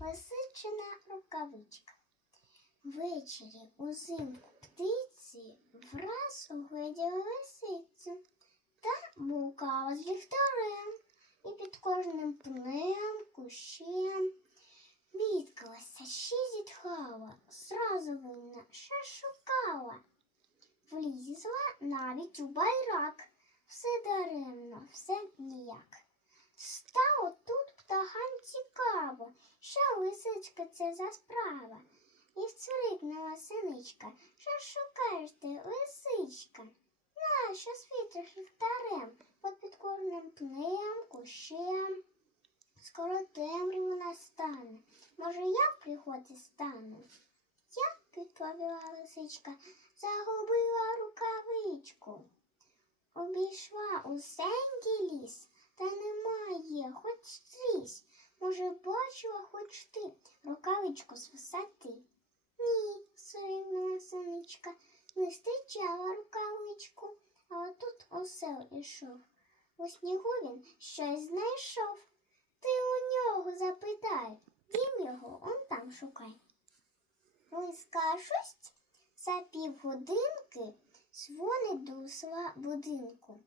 лисичина рукавичка. Ввечері узимку птиці враз угледіли лисицю та блукала з ліхтарем і під кожним пнем, кущем бідкалася, ще зітхала, зразу винна, що шукала. Влізла навіть у байрак, все даремно, все ніяк. Стало тут птахам цікаво, що лисичка це за справа. І вцрикнула синичка. Що шукаєш ти, лисичка? Нащо світиш ліхтарем під підкорним пнем, кущем? Скоро темрява настане. Може, я в пригоді стану? Я, відповіла лисичка, загубила рукавичку. Обійшла усенький ліс, та немає хоч скрізь. Може, бачила хоч ти рукавичку з висоти. Ні, сорівнула синичка, не стичала рукавичку, а тут осел ішов. У снігу він щось знайшов. Ти у нього запитай, дім його он там шукай. Лиска шусть за півгодинки дзвонить до будинку.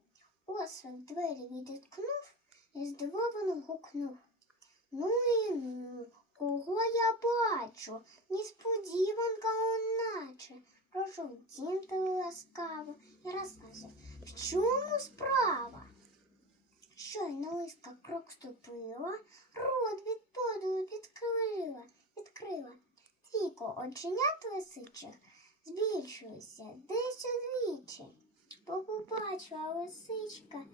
Освик двері відіткнув і здивовано гукнув. Ну і ну, кого я бачу? Несподіванка оначе. Прошу, дімте ласкаво і розказуй, в чому справа? Щойно лиска крок ступила, рот від подолу відкрила, відкрила. Тільки оченят лисичих збільшується десь удвічі. Бо побачила лисичка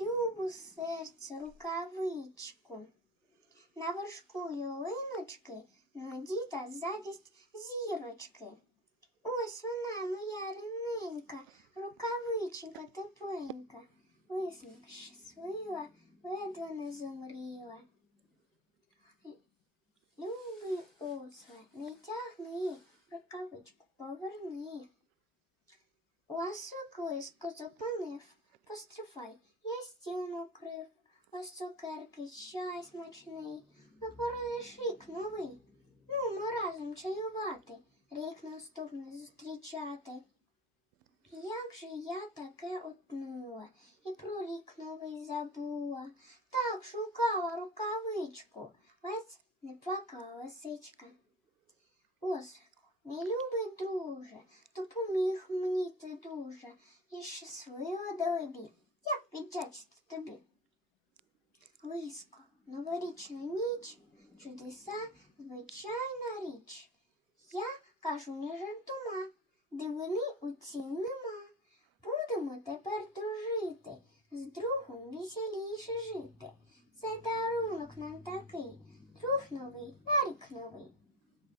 любу серце рукавичку. На вершку ялиночки надіта завість зірочки. Ось вона, моя риненька, рукавиченька тепленька. Лисенька щаслива, ледве не зумріла. Любий осле, не тягни, рукавичку поверни. Ласок лиско зупинив, постривай, я стіл накрив, ось цукерки, чай смачний, ну пора рік новий. Ну, ми разом чаювати, рік наступний зустрічати. Як же я таке отнула і про рік новий забула. Так шукала рукавичку, ледь не плакала лисичка. Осику, мій любий друже, допоміг мені ти дуже і щаслива долебі. Як віддячити тобі? Лиско, новорічна ніч, чудеса, звичайна річ. Я кажу не жартома, дивини у цім нема. Будемо тепер дружити, з другом веселіше жити. Це дарунок нам такий, друг новий на рік новий.